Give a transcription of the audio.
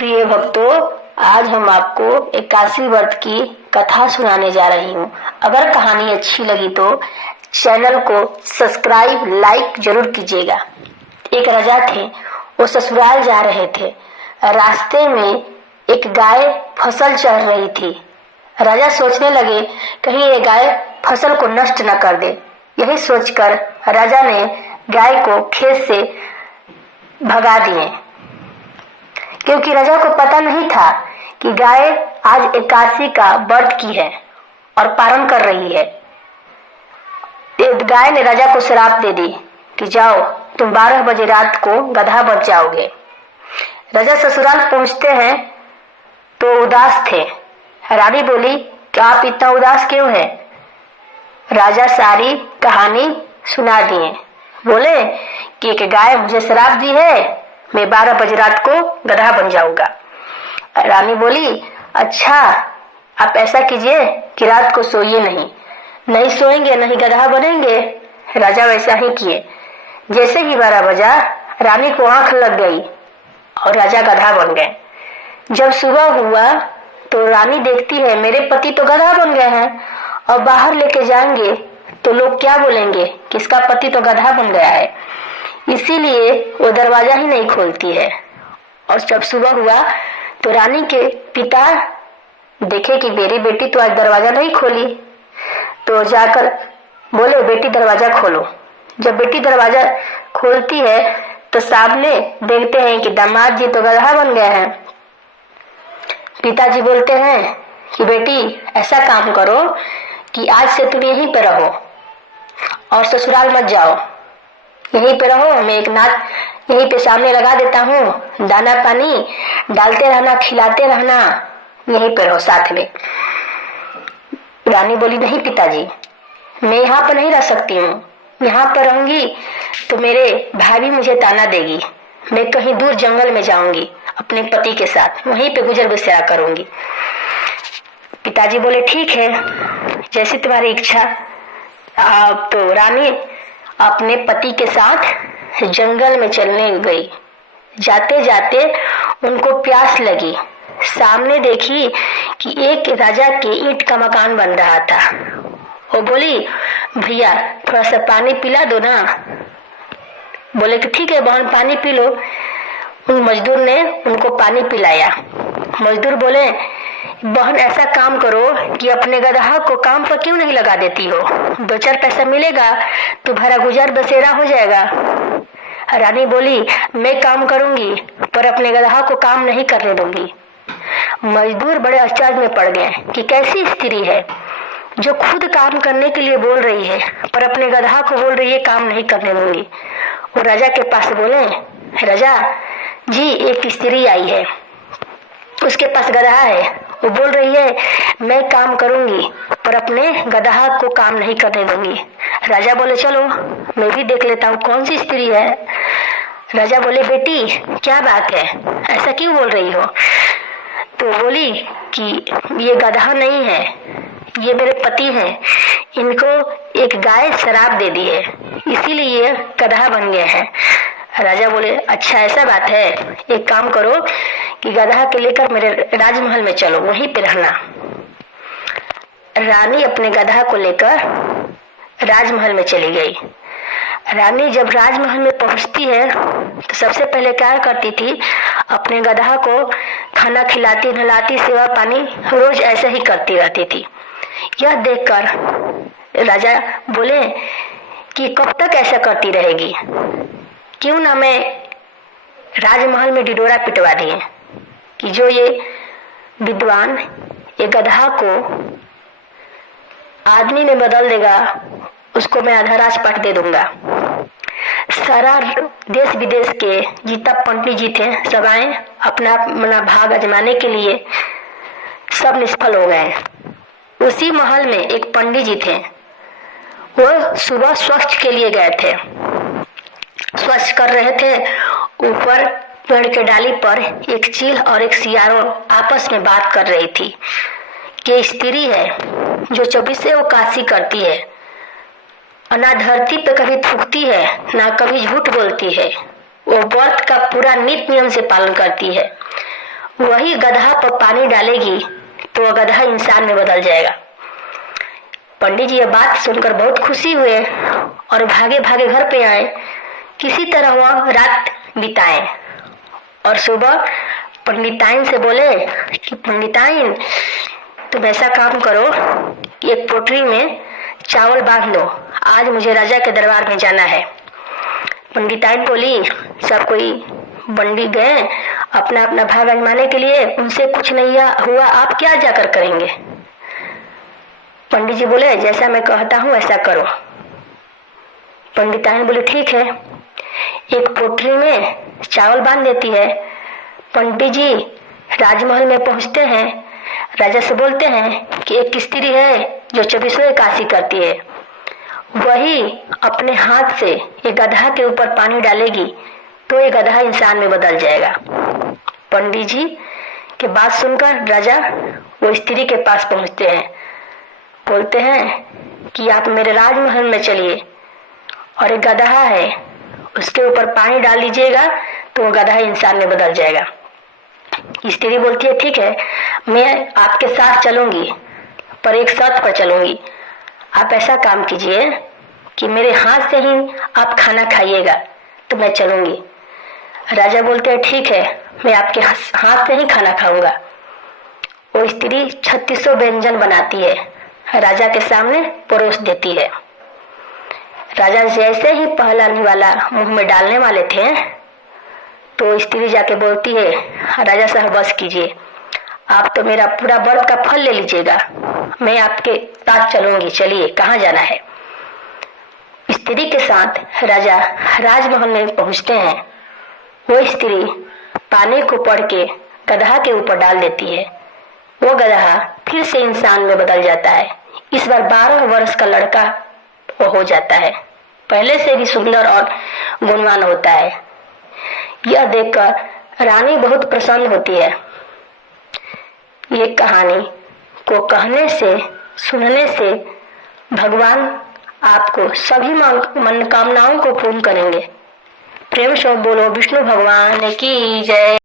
प्रिय भक्तों, आज हम आपको एकादशी व्रत की कथा सुनाने जा रही हूँ। अगर कहानी अच्छी लगी तो चैनल को सब्सक्राइब लाइक जरूर कीजिएगा। एक राजा थे, वो ससुराल जा रहे थे। रास्ते में एक गाय फसल चढ़ रही थी। राजा सोचने लगे कहीं ये गाय फसल को नष्ट न कर दे। यही सोचकर राजा ने गाय को खेत से भगा दिए, क्योंकि राजा को पता नहीं था कि गाय आज एकादशी का व्रत की है और पारण कर रही है। गाय ने राजा को श्राप दे दी कि जाओ, तुम 12 बजे रात को गधा बन जाओगे। राजा ससुराल पहुंचते हैं तो उदास थे। रानी बोली कि आप इतना उदास क्यों हैं? राजा सारी कहानी सुना दिए। बोले कि एक गाय मुझे श्राप दी है, मैं 12 बजे रात को गधा बन जाऊंगा। रानी बोली, अच्छा आप ऐसा कीजिए कि रात को सोइए नहीं सोएंगे नहीं गधा बनेंगे। राजा वैसा ही किए। जैसे ही 12 बजा, रानी को आंख लग गई और राजा गधा बन गए। जब सुबह हुआ तो रानी देखती है मेरे पति तो गधा बन गए हैं और बाहर लेके जाएंगे तो लोग क्या बोलेंगे कि इसका पति तो गधा बन गया है। इसीलिए वो दरवाजा ही नहीं खोलती है। और जब सुबह हुआ तो रानी के पिता देखे कि मेरी बेटी तो आज दरवाजा नहीं खोली, तो जाकर बोले बेटी दरवाजा खोलो। जब बेटी दरवाजा खोलती है तो सामने देखते हैं कि दामाद जी तो गधा बन गए हैं। पिताजी बोलते हैं कि बेटी ऐसा काम करो कि आज से तुम यहीं पे रहो और ससुराल मत जाओ, यहीं पे रहो। मैं एक नाच यहीं पे सामने लगा देता हूँ, दाना पानी डालते रहना, खिलाते रहना, यहीं पे रहो साथ में। रानी बोली नहीं पिताजी, मैं यहाँ पर नहीं रह सकती हूँ। यहाँ पर रहूंगी तो मेरे भाभी मुझे ताना देगी। मैं कहीं दूर जंगल में जाऊंगी अपने पति के साथ, वहीं पे गुजर बसरा करूंगी। पिताजी बोले ठीक है, जैसी तुम्हारी इच्छा। तो रानी अपने पति के साथ जंगल में चलने गई। जाते जाते उनको प्यास लगी। सामने देखी कि एक राजा के ईंट का मकान बन रहा था। वो बोली भैया थोड़ा सा पानी पिला दो ना। बोले कि ठीक है बहन पानी पी लो। उन मजदूर ने उनको पानी पिलाया। मजदूर बोले बहन ऐसा काम करो कि अपने गधा को काम पर क्यों नहीं लगा देती हो, 2-4 पैसा मिलेगा, तुम्हारा गुजर बसेरा हो जाएगा। रानी बोली मैं काम करूंगी पर अपने गधा को काम नहीं करने दूंगी। मजदूर बड़े आश्चर्य में पड़ गए कि कैसी स्त्री है जो खुद काम करने के लिए बोल रही है पर अपने गधा को बोल रही है काम नहीं करने दूंगी। वो राजा के पास बोले राजा जी एक स्त्री आई है, उसके पास गधा है, वो बोल रही है मैं काम करूंगी पर अपने गधा को काम नहीं करने दूंगी। राजा बोले चलो मैं भी देख लेता हूँ कौन सी स्त्री है। राजा बोले बेटी क्या बात है, ऐसा क्यों बोल रही हो? तो बोली कि ये गधा नहीं है, ये मेरे पति हैं, इनको एक गाय शराब दे दी है इसीलिए ये गधा बन गए हैं। राजा बोले अच्छा ऐसा बात है, एक काम करो कि गधा के लेकर मेरे राजमहल में चलो, वहीं पे रहना। रानी अपने गधा को लेकर राजमहल में चली गई। रानी जब राजमहल में पहुंचती है तो सबसे पहले क्या करती थी, अपने गधा को खाना खिलाती, नहलाती, सेवा पानी रोज ऐसे ही करती रहती थी। यह देखकर राजा बोले कि कब तक ऐसा करती रहेगी, क्यों ना मैं राजमहल में ढिढोरा पिटवा दिए कि जो ये विद्वान ये गधा को आदमी में बदल देगा उसको मैं आधा राजपाट दे दूंगा। सारा देश विदेश के जितना पंडित जी थे सब आए अपना अपना भाग आजमाने के लिए, सब निष्फल हो गए। उसी महल में एक पंडित जी थे, वो सुबह स्वच्छ के लिए गए थे, स्वच्छ कर रहे थे। ऊपर पेड़ के डाली पर एक चील और एक सियारों आपस में बात कर रही थी कि स्त्री है जो 24 काशी करती है, ना धरती पे कभी थूकती है ना कभी झूठ बोलती है, वो व्रत का पूरा नित्य नियम से पालन करती है। वही गधा पर पानी डालेगी तो वह गधा इंसान में बदल जाएगा। पंडित जी ये बात सुनकर बहुत खुशी हुए और भागे भागे घर पे आए। किसी तरह वह रात बिताए और सुबह पंडिताइन से बोले कि पंडिताइन तुम ऐसा काम करो कि एक पोटली में चावल बांध लो, आज मुझे राजा के दरबार में जाना है। पंडिताइन बोली सब कोई बंडी गए अपना अपना भाग आजमाने के लिए, उनसे कुछ नहीं हुआ, आप क्या जाकर करेंगे। पंडित जी बोले जैसा मैं कहता हूँ ऐसा करो। पंडिताइन बोले ठीक है। एक पोटली में चावल बांध देती है। पंडित जी राजमहल में पहुंचते हैं। राजा से बोलते हैं कि एक स्त्री है जो 24 एकादशी करती है, वही अपने हाथ से एक गधा के ऊपर पानी डालेगी तो ये गधा इंसान में बदल जाएगा। पंडित जी की बात सुनकर राजा वो स्त्री के पास पहुंचते हैं। बोलते हैं कि आप मेरे राजमहल में चलिए और एक गधा है उसके ऊपर पानी डाल दीजिएगा तो वो गधा इंसान में बदल जाएगा। स्त्री बोलती है ठीक है, मैं आपके साथ चलूंगी पर एक शर्त पर चलूंगी। आप ऐसा काम कीजिए कि मेरे हाथ से ही आप खाना खाइएगा तो मैं चलूंगी। राजा बोलते हैं ठीक है, मैं आपके हाथ से ही खाना खाऊंगा। वो स्त्री 3600 व्यंजन बनाती है, राजा के सामने परोस देती है। राजा जैसे ही पहला निवाला मुंह में डालने वाले थे तो स्त्री जाके बोलती है राजा साहब बस कीजिए, आप तो मेरा पूरा व्रत का फल ले लीजिएगा, मैं आपके साथ चलूंगी, चलिए कहाँ जाना है। स्त्री के साथ राजा राजमहल में पहुंचते हैं। वो स्त्री पानी को पढ़ के गधा के ऊपर डाल देती है। वो गधा फिर से इंसान में बदल जाता है। इस बार 12 वर्ष का लड़का वो हो जाता है, पहले से भी सुंदर और गुणवान होता है। यह देखकर रानी बहुत प्रसन्न होती है। ये कहानी को कहने से सुनने से भगवान आपको सभी मनोकामनाओं को पूर्ण करेंगे। प्रेम से बोलो विष्णु भगवान की जय।